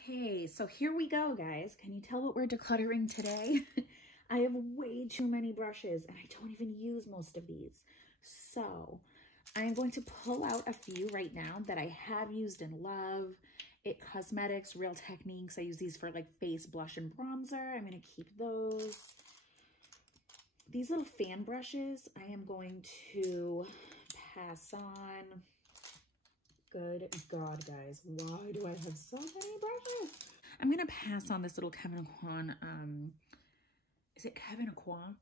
Okay, so here we go, guys. Can you tell what we're decluttering today? I have way too many brushes and I don't even use most of these. So I'm going to pull out a few right now that I have used and love. It Cosmetics, Real Techniques. I use these for like face, blush, and bronzer. I'm going to keep those. These little fan brushes, I am going to pass on. Good God, guys. Why do I have so many brushes? I'm going to pass on this little Kevyn Aucoin. Is it Kevyn Aucoin?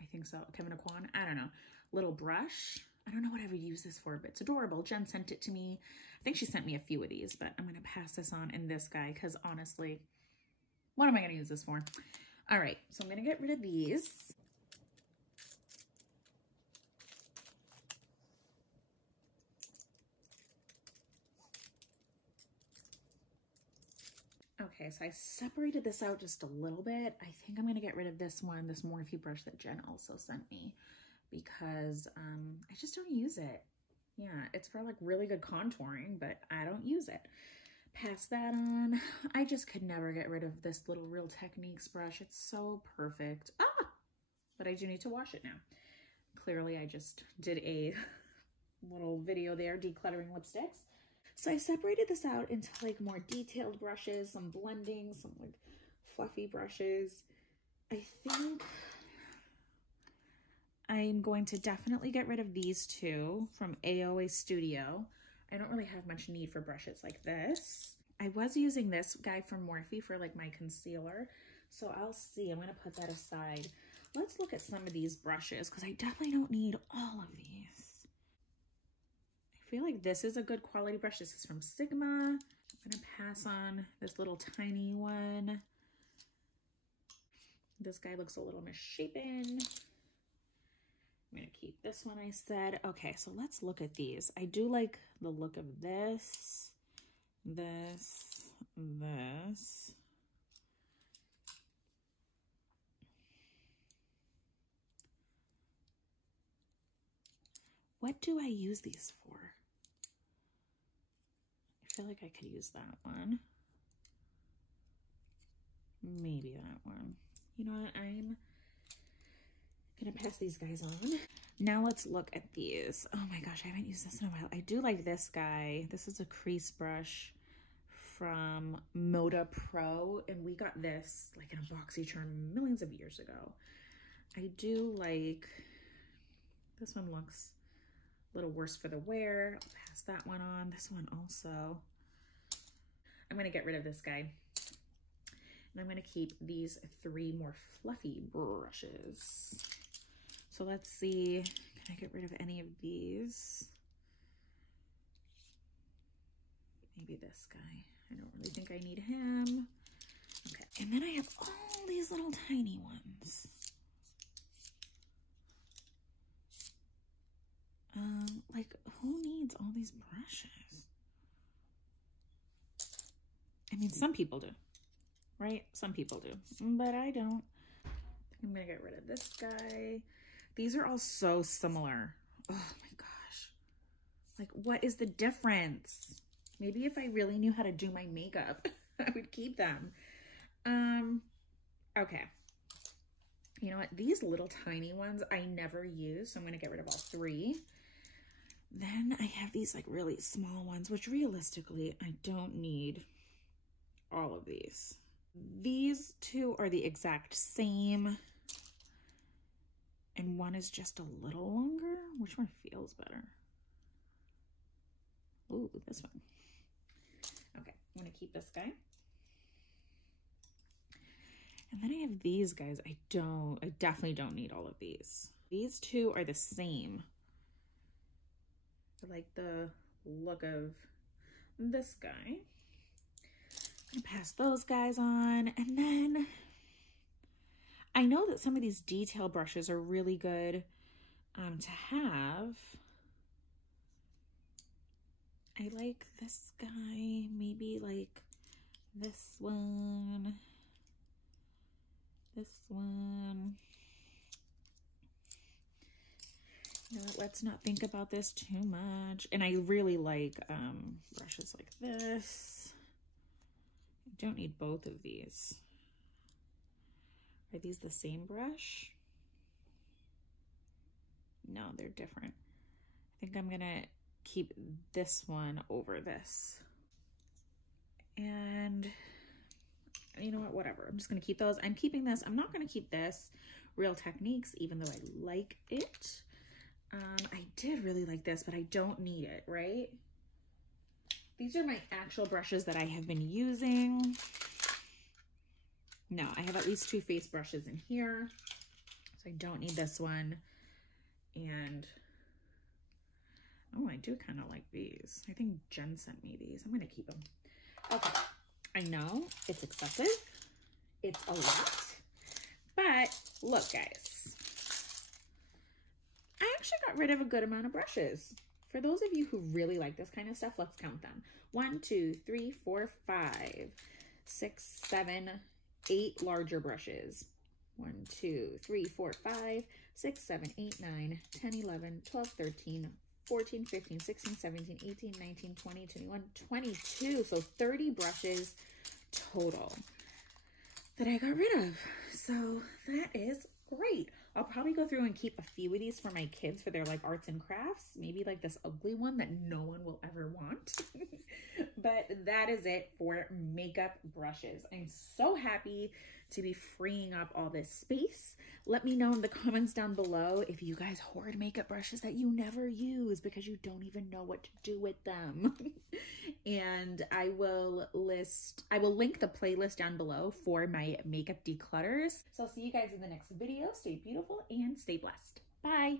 I think so. Kevyn Aucoin. I don't know. Little brush. I don't know what I would use this for, but it's adorable. Jen sent it to me. I think she sent me a few of these, but I'm going to pass this on in this guy because honestly, what am I going to use this for? All right. So I'm going to get rid of these. Okay, so I separated this out just a little bit. I think I'm gonna get rid of this one, this Morphe brush that Jen also sent me because I just don't use it. Yeah, it's for like really good contouring, but I don't use it. Pass that on. I just could never get rid of this little Real Techniques brush. It's so perfect. Ah, but I do need to wash it now. Clearly, I just did a little video there decluttering lipsticks. So I separated this out into like more detailed brushes, some blending, some like fluffy brushes. I think I'm going to definitely get rid of these two from AOA Studio. I don't really have much need for brushes like this. I was using this guy from Morphe for like my concealer. So I'll see, I'm gonna put that aside. Let's look at some of these brushes because I definitely don't need all of these. I feel like this is a good quality brush. This is from Sigma. I'm gonna pass on this little tiny one. This guy looks a little misshapen. I'm gonna keep this one, I said. Okay, so let's look at these. I do like the look of this, this. What do I use these for? I feel like I could use that one. Maybe that one. You know what? I'm gonna pass these guys on. Now let's look at these. Oh my gosh, I haven't used this in a while. I do like this guy. This is a crease brush from Moda Pro, and we got this like in a BoxyCharm millions of years ago. I do like, this one looks a little worse for the wear. I'll pass that one on. This one also. I'm gonna get rid of this guy. And I'm gonna keep these three more fluffy brushes. So let's see, can I get rid of any of these? Maybe this guy. I don't really think I need him. Okay, and then I have all these little tiny ones. Like, who needs all these brushes? I mean, some people do, right? Some people do, but I don't. I'm gonna get rid of this guy. These are all so similar. Oh my gosh. Like, what is the difference? Maybe if I really knew how to do my makeup, I would keep them. Okay. You know what? These little tiny ones I never use, so I'm gonna get rid of all three. Then I have these like really small ones, which realistically, I don't need all of these. These two are the exact same. And one is just a little longer. Which one feels better? Ooh, this one. Okay, I'm gonna keep this guy. And then I have these guys. I definitely don't need all of these. These two are the same. I like the look of this guy. I'm gonna pass those guys on. And then I know that some of these detail brushes are really good to have. I like this guy, maybe like this one, this one. You know what, let's not think about this too much. And I really like brushes like this. don't need both of these. Are these the same brush? No, they're different. I think I'm gonna keep this one over this. And you know what, whatever. I'm just gonna keep those. I'm keeping this. I'm not gonna keep this Real Techniques, even though I like it. I did really like this, but I don't need it, right? These are my actual brushes that I have been using. No, I have at least 2 face brushes in here, so I don't need this one. And oh, I do kind of like these. I think Jen sent me these. I'm gonna keep them. Okay, I know it's excessive. It's a lot, but look, guys, I actually got rid of a good amount of brushes. For those of you who really like this kind of stuff, let's count them. 1, 2, 3, 4, 5, 6, 7, 8 larger brushes. 1, 2, 3, 4, 5, 6, 7, 8, 9, 10, 11, 12, 13, 14, 15, 16, 17, 18, 19, 20, 21, 22. So 30 brushes total that I got rid of. So that is great. I'll probably go through and keep a few of these for my kids for their like arts and crafts. Maybe like this ugly one that no one will ever want. But that is it for makeup brushes. I'm so happy to be freeing up all this space. Let me know in the comments down below if you guys hoard makeup brushes that you never use because you don't even know what to do with them. And I will link the playlist down below for my makeup declutters. So I'll see you guys in the next video. Stay beautiful and stay blessed. Bye.